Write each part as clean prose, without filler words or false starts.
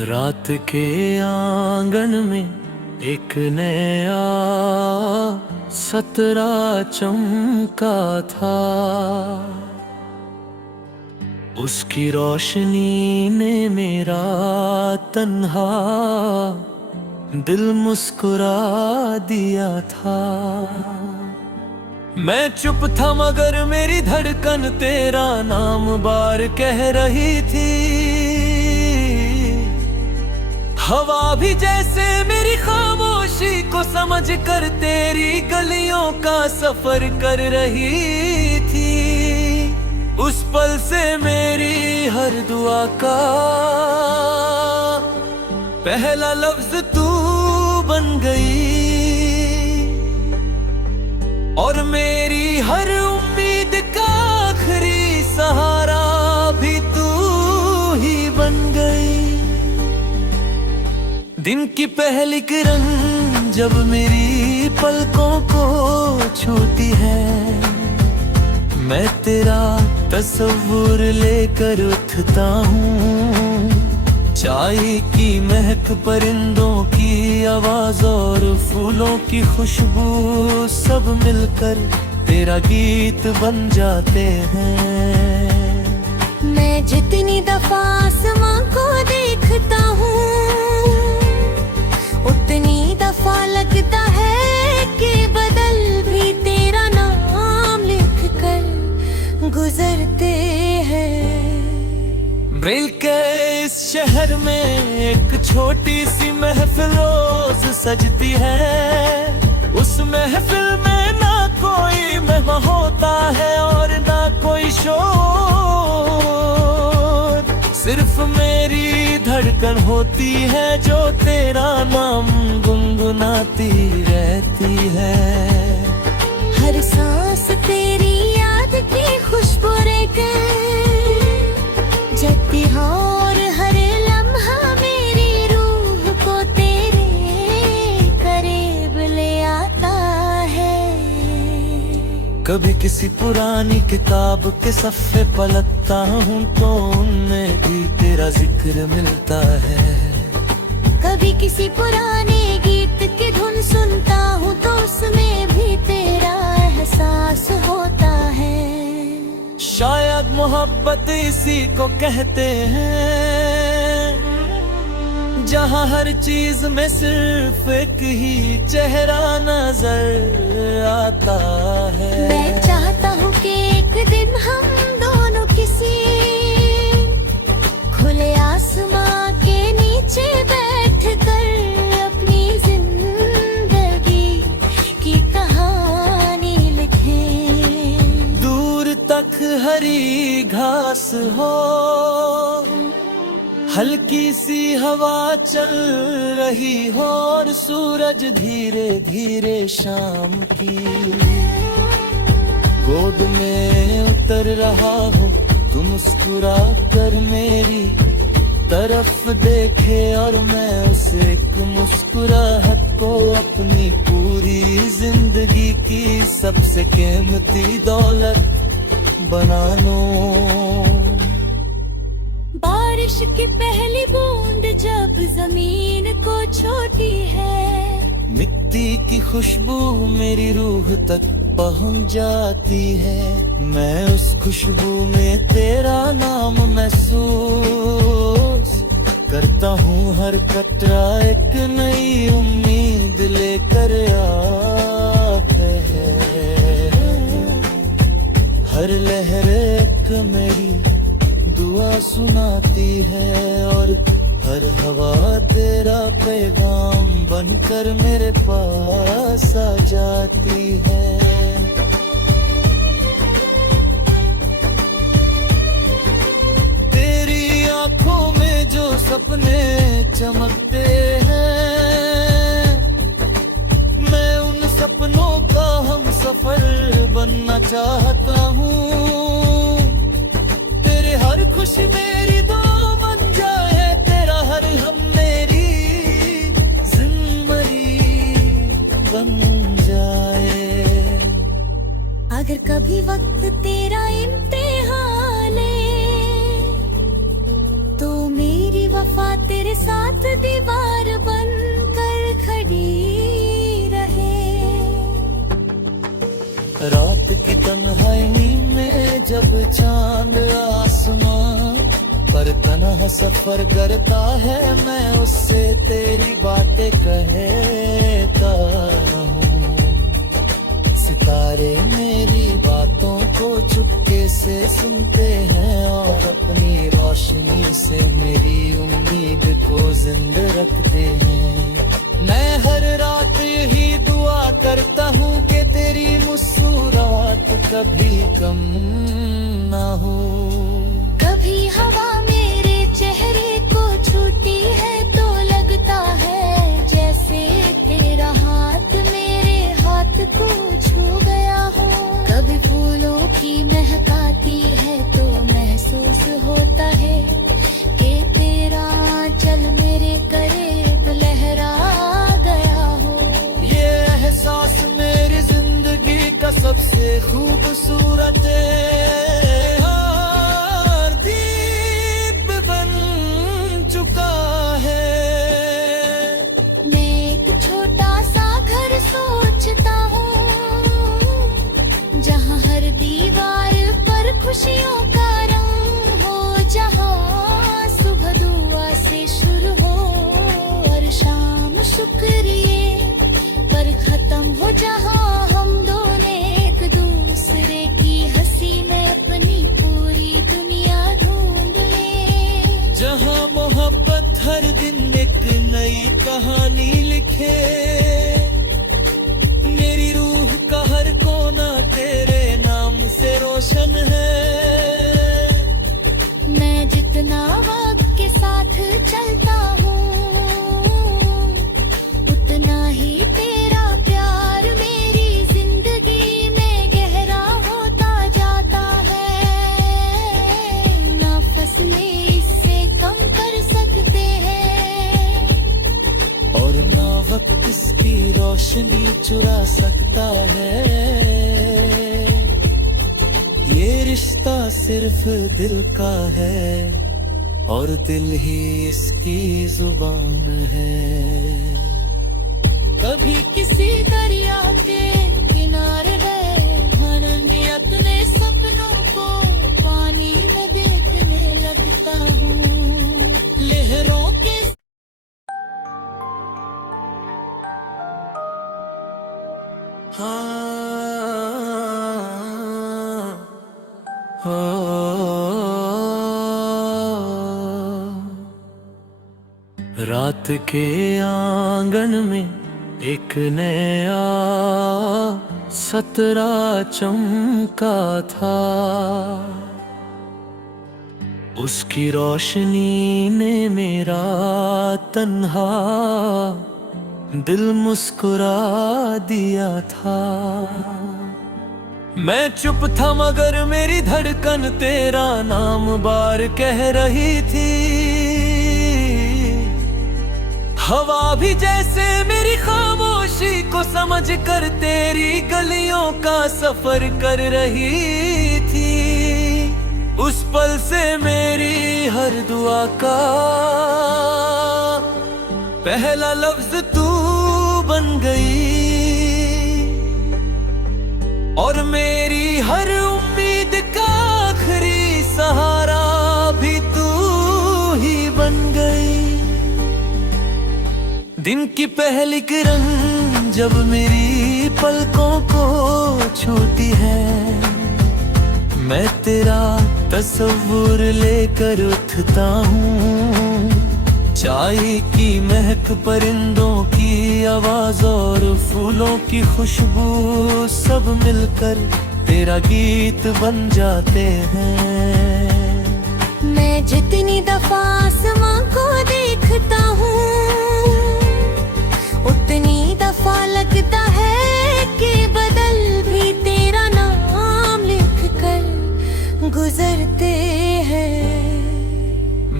रात के आंगन में एक नया सतरा चमका था। उसकी रोशनी ने मेरा तन्हा दिल मुस्कुरा दिया था। मैं चुप था मगर मेरी धड़कन तेरा नाम बार कह रही थी। हवा भी जैसे मेरी खामोशी को समझ कर तेरी गलियों का सफर कर रही थी। उस पल से मेरी हर दुआ का पहला लफ्ज तू बन गई, और मेरी हर उम्मीद का आखिरी सहारा भी तू ही बन गई। दिन की पहली किरण जब मेरी पलकों को छूती है, मैं तेरा तस्वीर लेकर उठता हूँ। चाय की महक, परिंदों की आवाज और फूलों की खुशबू सब मिलकर तेरा गीत बन जाते हैं। मैं जितनी दफा आसमां को देखता हूँ, उतनी दफा लगता है कि बदल भी तेरा नाम लिख कर गुजरते हैं। मिलके इस शहर में एक छोटी सी महफिल रोज सजती है। उस महफिल में ना कोई मेहमान होता है और ना कोई शोर, सिर्फ मेरी धड़कन होती है जो तेरा नाम गुनगुनाती रहती है। हर सांस तेरी याद की खुशबू लेकर जगती है, और हर लम्हा मेरी रूह को तेरे करीब ले आता है। कभी किसी पुरानी किताब के सफ़े पलटता हूँ तो उनमें भी तेरा जिक्र मिलता है। कभी किसी पुराने गीत की धुन सुनता हूँ तो उसमें भी तेरा एहसास होता है। शायद मोहब्बत इसी को कहते हैं, जहाँ हर चीज में सिर्फ एक ही चेहरा नजर आता है। मैं चाहता हूँ कि एक दिन हम दोनों किसी खुले आसमां के नीचे बैठकर अपनी जिंदगी की कहानी लिखें। दूर तक हरी घास हो, हल्की सी हवा चल रही हो, और सूरज धीरे धीरे शाम की गोद में उतर रहा हो। तू मुस्कुरा कर मेरी तरफ देखे और मैं उसे एक मुस्कुराहट को अपनी पूरी जिंदगी की सबसे कीमती दौलत बना लूं। बारिश की पहली बूंद जब जमीन को छोटी है, मिट्टी की खुशबू मेरी रूह तक पहुंच जाती है। मैं उस खुशबू में तेरा नाम महसूस करता हूँ। हर कतरा एक नई उम्मीद लेकर आता है। हर लहर एक मेरी दुआ सुनाती है, और हर हवा तेरा पैगाम बनकर मेरे पास आ जाती है। तेरी आंखों में जो सपने चमकते हैं, मैं उन सपनों का हम सफर बनना चाहता हूँ। हर खुशी मेरी दो बन जाए, तेरा हर हम मेरी जिंदगी बन जाए। साथ दीवार बनकर खड़ी रहे। रात की तन्हाई में जब चांद आसमां पर तन्हा सफर करता है, मैं उससे तेरी बातें कहता हूँ। सितारे मेरी बातों को चुपके से सुनते हैं और अपनी रोशनी से मेरी उम्मीद को जिंदा रखते हैं। मैं हर रात यही दुआ करता हूँ कि तेरी मुस्कुराहट कभी कम ना हो। कभी हवा मेरे चेहरे को छूती है तो लगता है जैसे तेरा हाथ मेरे हाथ को छू गया हो। कभी फूलों की महकाती है तो महसूस होता है कि तेरा आंचल मेरे करीब लहरा गया हो। ये एहसास मेरी जिंदगी का सबसे खूबसूरत दीप बन चुका है। मैं एक छोटा सा घर सोचता हूँ जहाँ हर दीवार पर खुशियों का रंग हो, जहाँ सुबह दुआ से शुरू हो और शाम शुक्रिए पर खत्म हो, जहाँ हम दोनों एक दूसरे की हंसी में अपनी पूरी दुनिया ढूंढ ले। जहाँ मोहब्बत हर दिन एक नई कहानी लिखे, मेरी रूह का हर कोना तेरे नाम से रोशन है। मैं जितना वक्त के साथ चलता हूँ उतना ही तेरा प्यार मेरी जिंदगी में गहरा होता जाता है। ना फसलें इससे कम कर सकते हैं और ना वक्त इसकी रोशनी चुरा सकता है। ये रिश्ता सिर्फ दिल का है और दिल ही इसकी जुबान है। कभी किसी दरिया के किनारे गए भरंगी अपने सपनों को पानी में देखने लगता हूँ। लहरों के रात के आंगन में एक नया सतरा चमका था। उसकी रोशनी ने मेरा तन्हा दिल मुस्कुरा दिया था। मैं चुप था मगर मेरी धड़कन तेरा नाम बार कह रही थी। हवा भी जैसे मेरी खामोशी को समझ कर तेरी गलियों का सफर कर रही थी। उस पल से मेरी हर दुआ का पहला लफ्ज तू बन गई और मेरी हर उम्मीद का आखिरी सहारा भी तू ही बन गई। दिन की पहली किरण जब मेरी पलकों को छूती है, मैं तेरा तस्वीर लेकर उठता हूँ। चाय की महक, परिंदों की आवाज और फूलों की खुशबू सब मिलकर तेरा गीत बन जाते हैं। मैं जितनी दफा आसमां को देखता हूँ उतनी दफा लगता है कि बदल भी तेरा नाम लिख कर गुजरते हैं।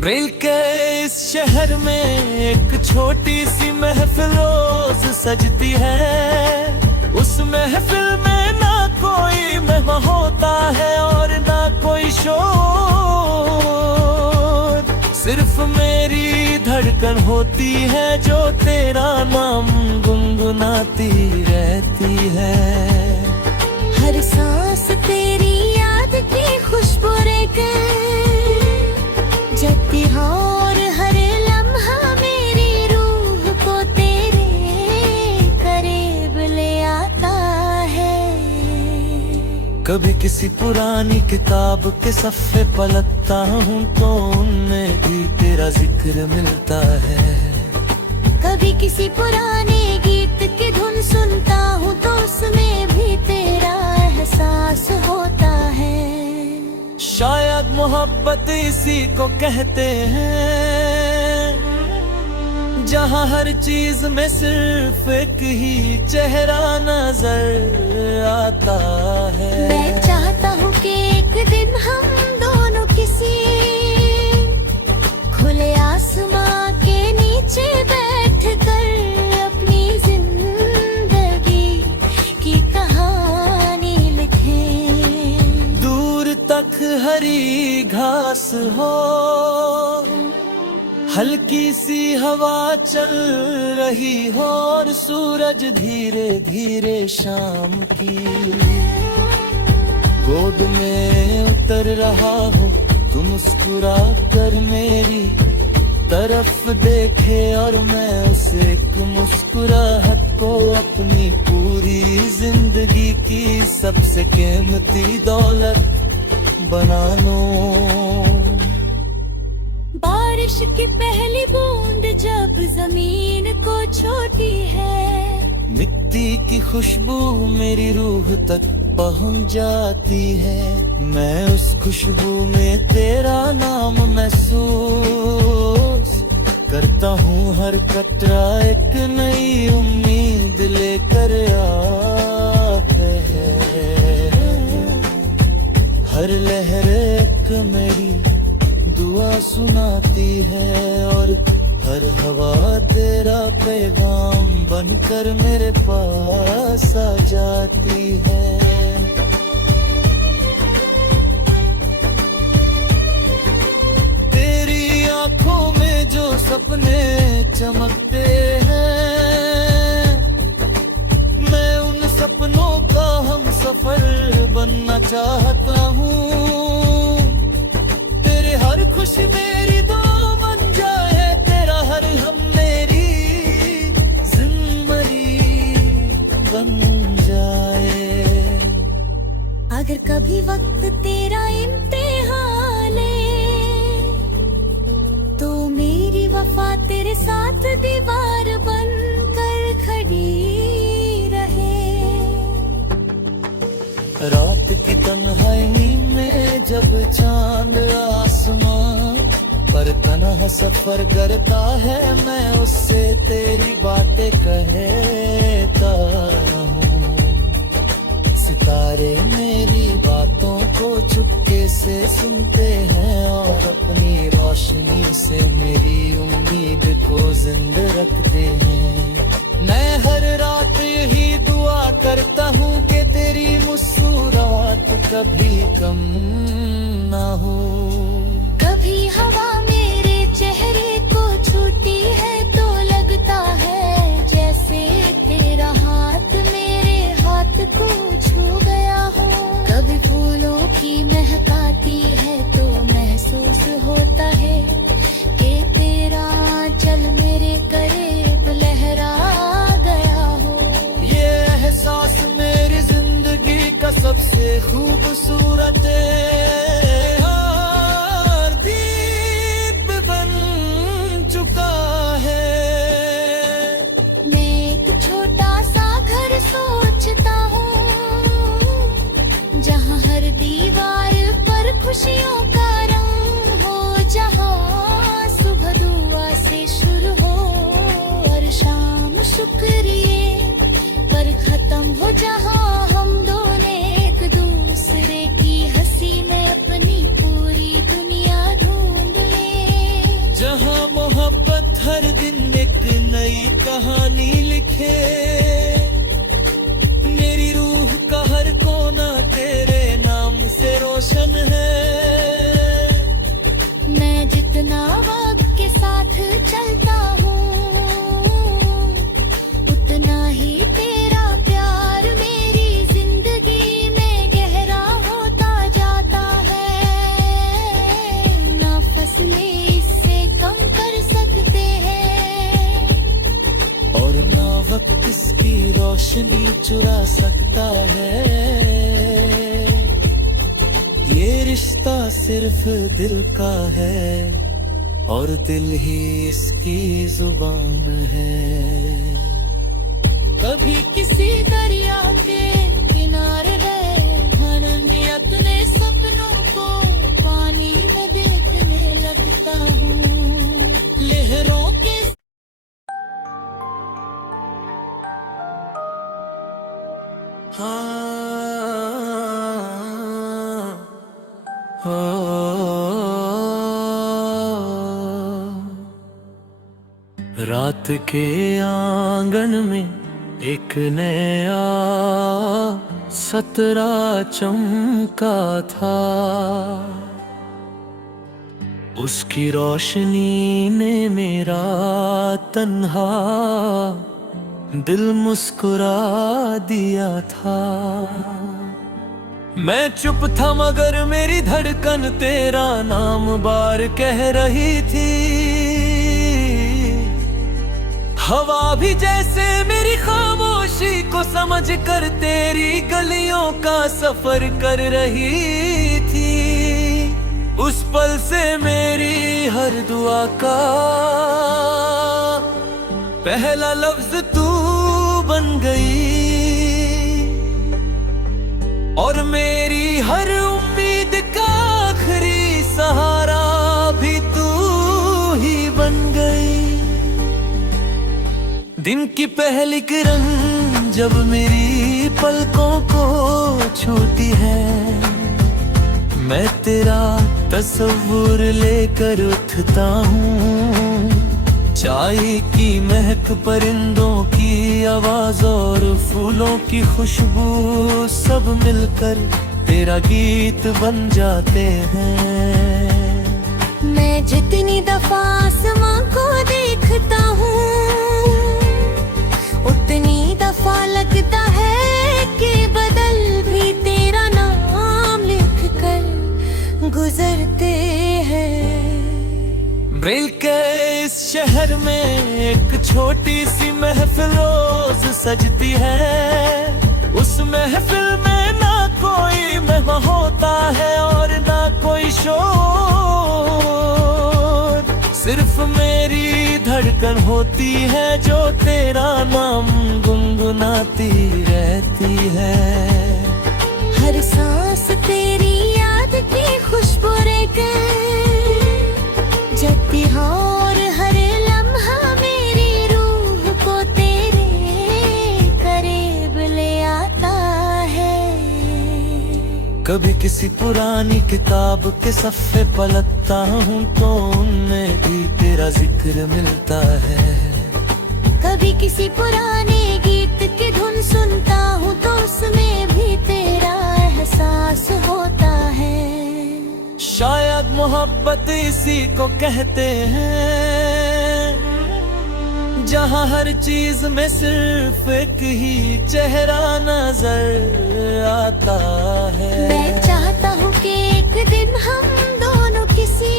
मिलकर इस शहर में एक छोटी सी महफिल रोज सजती है। उस महफिल में ना कोई मेहमान होता है और ना कोई शोर, सिर्फ मेरी धड़कन धड़कन होती है जो तेरा नाम गुनगुनाती रहती है। हर सांस तेरी याद की खुशबू लेकर जगती है और हर लम्हा मेरी रूह को तेरे करीब ले आता है। कभी किसी पुरानी किताब के सफ़े पलटता हूँ तो उनमें भी तेरा जिक्र मिलता है। कभी किसी पुराने गीत की धुन सुनता हूँ तो उसमें भी तेरा एहसास होता है। शायद मोहब्बत इसी को कहते हैं जहाँ हर चीज में सिर्फ एक ही चेहरा नजर आता है। मैं चाहता हूँ कि एक दिन हम दोनों किसी खुले आसमां के नीचे बैठकर अपनी जिंदगी की कहानी लिखें। दूर तक हरी घास हो, हल्की सी हवा चल रही हो और सूरज धीरे धीरे शाम की गोद में उतर रहा हो। तुम मुस्कुरा कर मेरी तरफ देखे और मैं उसे एक मुस्कुराहट को अपनी पूरी जिंदगी की सबसे कीमती दौलत बना लूं। बारिश की पहली बूंद जब जमीन को छूती है, मिट्टी की खुशबू मेरी रूह तक पहुंच जाती है। मैं उस खुशबू में तेरा नाम महसूस करता हूँ। हर कतरा एक नई उम्मीद लेकर आता है। हर लहर एक मेरी दुआ सुनाती है और हर हवा तेरा पैगाम बनकर मेरे पास आ जाती है। तेरी आंखों में जो सपने चमकते हैं, मैं उन सपनों का हम सफर बनना चाहता हूँ। हर खुशी मेरी दो बन जाए, तेरा हर हम मेरी जिंदगी बन जाए। अगर कभी वक्त तेरा इम्तिहान ले तो मेरी वफा तेरे साथ दीवार बनकर खड़ी रहे। रात की तन्हाई में जब चांद आसमां पर तन्हा सफर करता है, मैं उससे तेरी बातें कहता हूँ। सितारे मेरी बातों को चुपके से सुनते हैं और अपनी रोशनी से मेरी उम्मीद को जिंदा रखते हैं। मैं हर रात यही दुआ करता हूँ कि तेरी मुस्कुराहट कभी कम ना हो। कभी हवा मेरे चेहरे को छूती है तो लगता है जैसे तेरा हाथ मेरे हाथ को छू गया हो। कभी फूलों की महकाती है तो महसूस होता है कि तेरा आंचल मेरे करीब लहरा गया हो। ये एहसास मेरी जिंदगी का सबसे खूबसूरत दीप बन चुका है। मैं एक छोटा सा घर सोचता हूँ जहाँ हर दीवार पर खुशियों का रंग हो, जहाँ सुबह दुआ से शुरू हो और शाम शुक्रिए पर खत्म हो। जहाँ हम दोनों एक दूसरे की हंसी में अपनी पूरी दुनिया ढूंढ ले। जहाँ मोहब्बत हर दिन एक नई कहानी लिखे, मेरी रूह का हर कोना तेरे नाम से रोशन है। मैं जितना वक्त के साथ चलता रोशनी चुरा सकता है। ये रिश्ता सिर्फ दिल का है और दिल ही इसकी जुबान है। कभी किसी दरिया के किनारे गए, भरेंगे अपने सपनों को, पानी में देखने लगता हूँ लहरों के। रात के आंगन में एक नया सतरा चमका था। उसकी रोशनी ने मेरा तन्हा दिल मुस्कुरा दिया था। मैं चुप था मगर मेरी धड़कन तेरा नाम बार कह रही थी। हवा भी जैसे मेरी खामोशी को समझ कर तेरी गलियों का सफर कर रही थी। उस पल से मेरी हर दुआ का पहला लफ्ज तू बन गई और मेरी हर उम्मीद का आखिरी सहारा भी तू ही बन गई। दिन की पहली किरण जब मेरी पलकों को छूती है, मैं तेरा तस्वीर लेकर उठता हूँ। चाय की महक, परिंदों की आवाज और फूलों की खुशबू सब मिलकर तेरा गीत बन जाते हैं। मैं जितनी दफा आसमां को देखता हूँ, उतनी दफा लगता है कि बदल भी तेरा नाम लिख कर गुजरते हैं। ब्रेल के इस शहर में एक छोटी सी महफिल रोज सजती है। उस महफिल में ना कोई मेहमान होता है और ना कोई शोर, सिर्फ मेरी धड़कन होती है जो तेरा नाम गुनगुनाती रहती है। हर सांस तेरी याद की खुशबू लेकर जगती है और हर लम्हा मेरी रूह को तेरे करीब ले आता है। कभी किसी पुरानी किताब के सफ़े पलटता हूँ तो उनमें भी तेरा जिक्र मिलता है। कभी किसी पुराने गीत की धुन सुनता हूँ तो उसमें भी तेरा एहसास होता है। शायद मोहब्बत इसी को कहते हैं, जहाँ हर चीज में सिर्फ एक ही चेहरा नजर आता है। मैं चाहता हूँ कि एक दिन हम दोनों किसी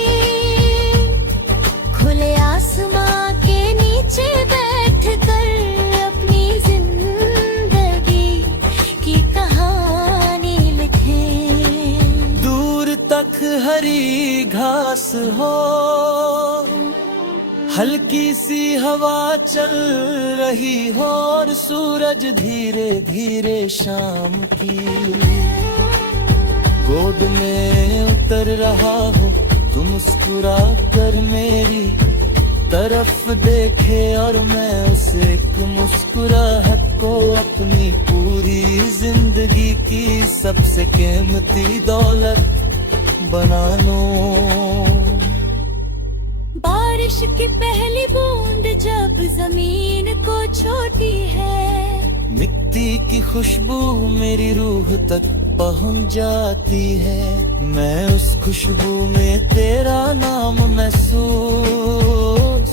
खुले आसमां के नीचे बैठकर अपनी जिंदगी की कहानी लिखें। दूर तक हरी घास हो, हल्की सी हवा चल रही हो और सूरज धीरे धीरे शाम की गोद में उतर रहा हो। तुम मुस्कुरा कर मेरी तरफ देखे और मैं उसे एक मुस्कुराहट को अपनी पूरी जिंदगी की सबसे कीमती दौलत बना लूं। बारिश की पहली बूंद जब जमीन को छोटी है, मिट्टी की खुशबू मेरी रूह तक पहुंच जाती है। मैं उस खुशबू में तेरा नाम महसूस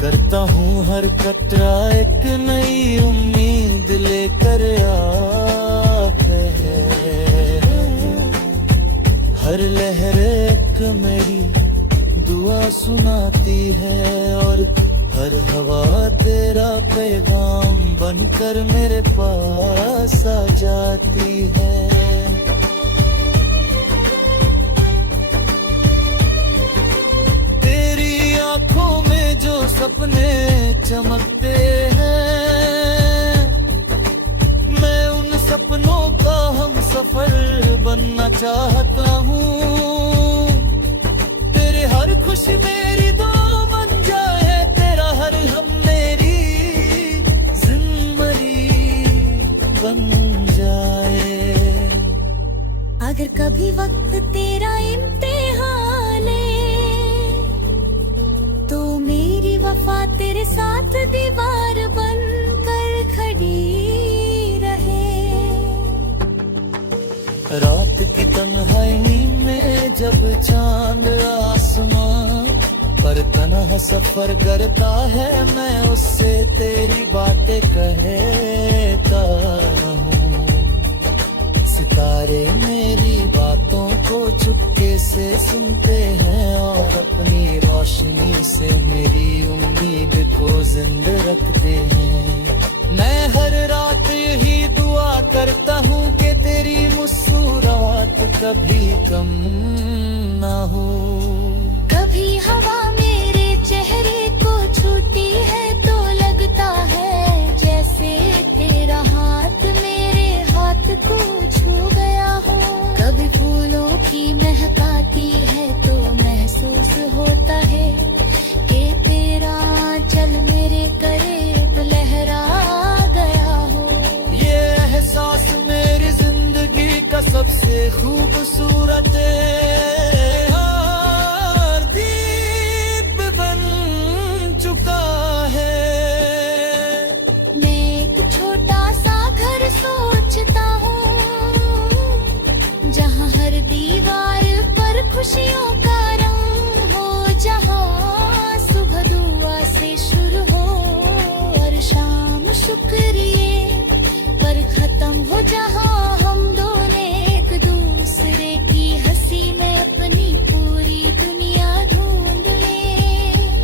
करता हूँ। हर कतरा एक नई उम्मीद लेकर आता है। हर लहर एक मेरी दुआ सुनाती है और हर हवा तेरा पैगाम बनकर मेरे पास आ जाती है। तेरी आंखों में जो सपने चमकते हैं, मैं उन सपनों का हम सफर बनना चाहता हूँ। तेरे हर खुशी मेरी दो बन जाए, तेरा हर हम मेरी जिंदगी बन जाए। अगर कभी वक्त तेरा इम्तिहान ले, तो मेरी वफा तेरे साथ दीवार बन कर खड़ी रहे। रात की तन्हाई में जब चांद आसमां पर तन्हा सफर करता है, मैं उससे तेरी बातें कहता हूँ। सितारे मेरी बातों को चुपके से सुनते हैं और अपनी रोशनी से मेरी उम्मीद को जिंदा रखते हैं। मैं हर रात यही दुआ करता हूँ कि तेरी मुस्कुराहट कभी कम ना हो। कभी हवा मेरे चेहरे को छूती है तो लगता है जैसे तेरा हाथ मेरे हाथ को छू गया हो। कभी फूलों की महकाती है तो महसूस होता है कि तेरा आंचल मेरे करीब लहरा गया हो। ये एहसास मेरी जिंदगी का सबसे खूबसूरत दीप बन चुका है। मैं एक छोटा सा घर सोचता हूँ, जहाँ हर दीवार पर खुशियों का रंग हो, जहाँ सुबह दुआ से शुरू हो और शाम शुक्रिए पर खत्म हो, जहाँ हम दोनों एक दूसरे की हंसी में अपनी पूरी दुनिया ढूंढ ले।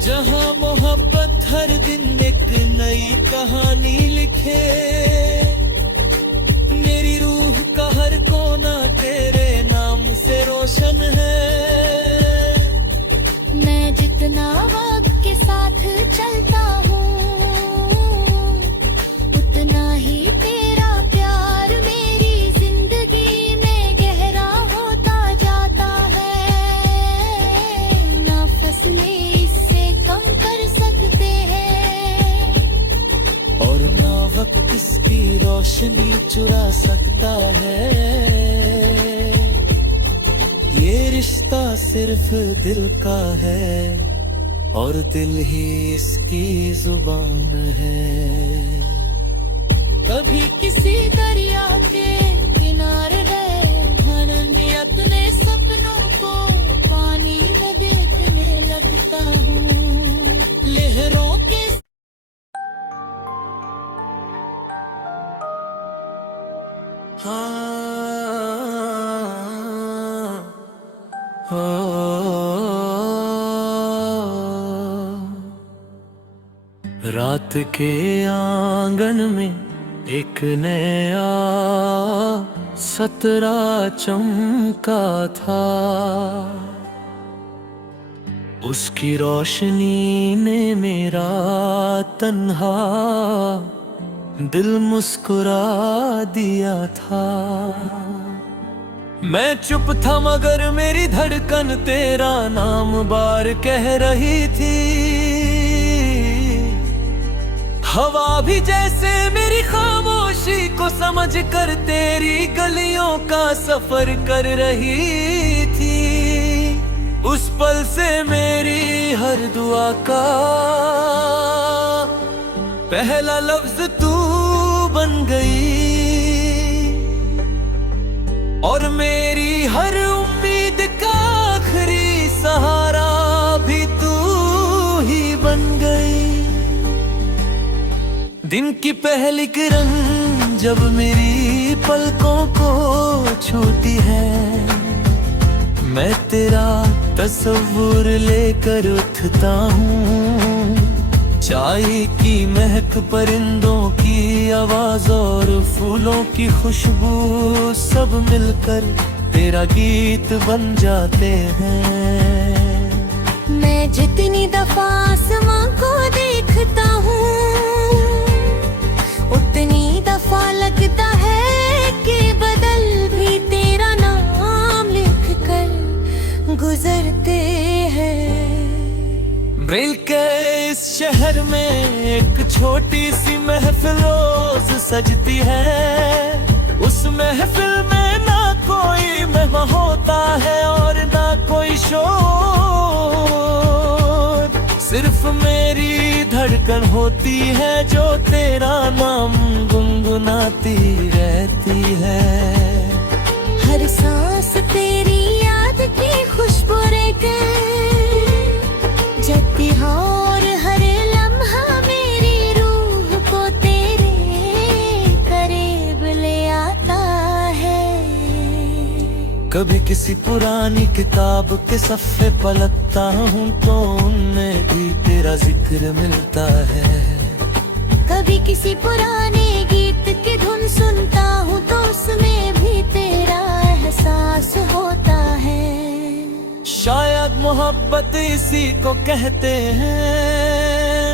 जहाँ मोहब्बत हर दिन एक नई कहानी लिखे, मेरी रूह का हर कोना तेरे नाम से रोशन है। मैं जितना वक्त के साथ चलता हूँ, उतना ही तेरा प्यार मेरी जिंदगी में गहरा होता जाता है। ना फसलें इससे कम कर सकते हैं और ना वक्त इसकी रोशनी चुरा सकता है। ये रिश्ता सिर्फ दिल का है और दिल ही इसकी जुबान है। कभी किसी दरिया के किनारे गए, भर दिया अपने सपनों को पानी में देखने लगता हूँ। लहरों के रात के आंगन में एक नया सतरा चमका था। उसकी रोशनी ने मेरा तन्हा दिल मुस्कुरा दिया था। मैं चुप था मगर मेरी धड़कन तेरा नाम बार कह रही थी। हवा भी जैसे मेरी खामोशी को समझ कर तेरी गलियों का सफर कर रही थी। उस पल से मेरी हर दुआ का पहला लफ्ज तू बन गई और मेरी हर उम्मीद का आखिरी सहारा भी तू ही बन गई। दिन की पहली किरण जब मेरी पलकों को छूती है, मैं तेरा तस्वुर लेकर उठता हूँ। चाय की महक, परिंदों की आवाज और फूलों की खुशबू, सब मिलकर तेरा गीत बन जाते हैं। मैं जितनी दफा आसमां को देखता हूँ, उतनी दफा लगता है कि बदल भी तेरा नाम लिख कर गुजरते हैं। ब्रेल के इस शहर में एक छोटी सी महफिल रोज सजती है। उस महफिल में ना कोई मेहमान होता है और ना कोई शोर, सिर्फ मेरी धड़कन होती है जो तेरा नाम गुनगुनाती रहती है। हर सांस तेरी याद की खुशबू जगती है और हर लम्हा मेरी रूह को तेरे करीब ले आता है। कभी किसी पुरानी किताब के सफ़े पलटता हूँ तो उनमें भी तेरा जिक्र मिलता है। कभी किसी पुराने गीत की धुन सुनता हूँ तो उसमें भी तेरा एहसास होता है। शायद मोहब्बत इसी को कहते हैं,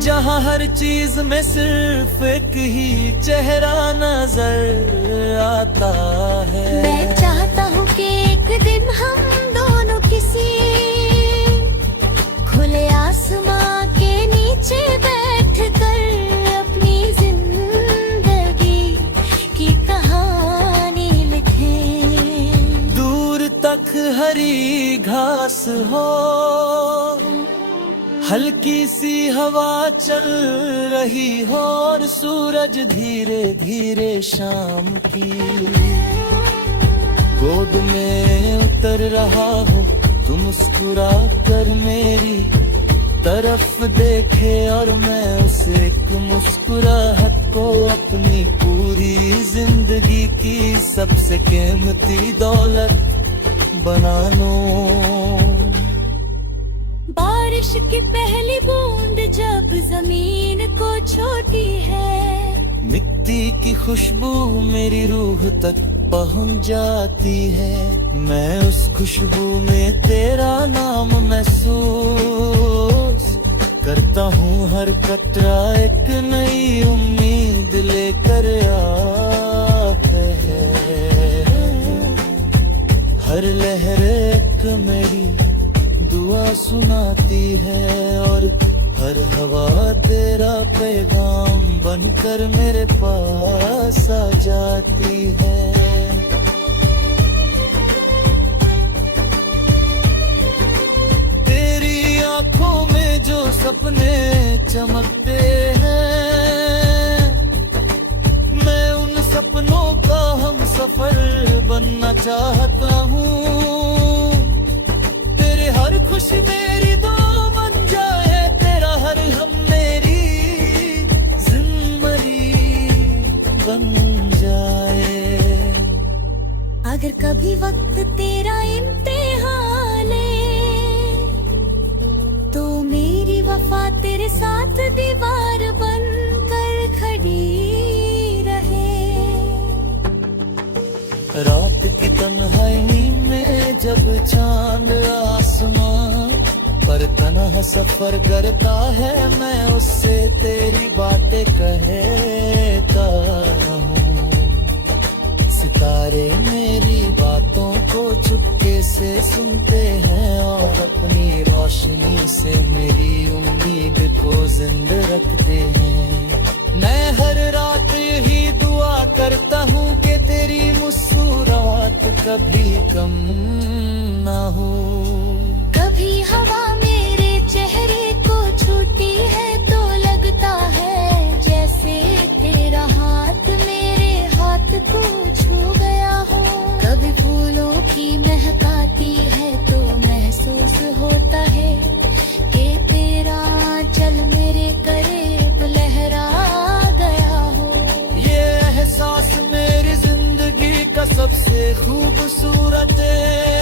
जहाँ हर चीज में सिर्फ एक ही चेहरा नजर आता है। मैं चाहता हूँ कि एक दिन हम दोनों किसी खुले आसमां के नीचे बैठकर अपनी जिंदगी की कहानी लिखें। दूर तक हरी घास हो, हल्की सी हवा चल रही हो और सूरज धीरे धीरे शाम की गोद में उतर रहा हो। तुम मुस्कुरा कर मेरी तरफ देखे और मैं उसे एक मुस्कुराहट को अपनी पूरी जिंदगी की सबसे कीमती दौलत बना लूं। बारिश की पहली बूंद जब जमीन को छूती है, मिट्टी की खुशबू मेरी रूह तक पहुंच जाती है। मैं उस खुशबू में तेरा नाम महसूस करता हूँ। हर कतरा एक नई उम्मीद लेकर आता है। हर लहर एक मेरी दुआ सुनाती है और हर हवा तेरा पैगाम बनकर मेरे पास आ जाती है। तेरी आंखों में जो सपने चमकते हैं, मैं उन सपनों का हम सफर बनना चाहता हूँ। तेरे हर खुशी मेरी दो बन जाए, तेरा हर हम मेरी जिंदगी बन जाए। अगर कभी वक्त तेरा इम्तिहान ले तो मेरी वफा तेरे साथ दीवार बन कर खड़ी रहे। रात की तन्हाई में जब चांद आसमां पर तन्हा सफर करता है, मैं उससे तेरी बातें कहता हूँ। सितारे मेरी बातों को चुपके से सुनते हैं और अपनी रोशनी से मेरी उम्मीद को जिंदा रखते हैं। मैं हर रात यही दुआ करता हूँ कि तेरी मुस्कुराहट कभी कम ना हो। कभी हवा मेरे चेहरे को छूती है तो लगता है जैसे तेरा हाथ मेरे हाथ को छू गया हो। कभी फूलों की महक आती है तो महसूस होता है कि तेरा आंचल मेरे करीब लहरा गया हो। ये एहसास मेरी जिंदगी का सबसे खूबसूरत है।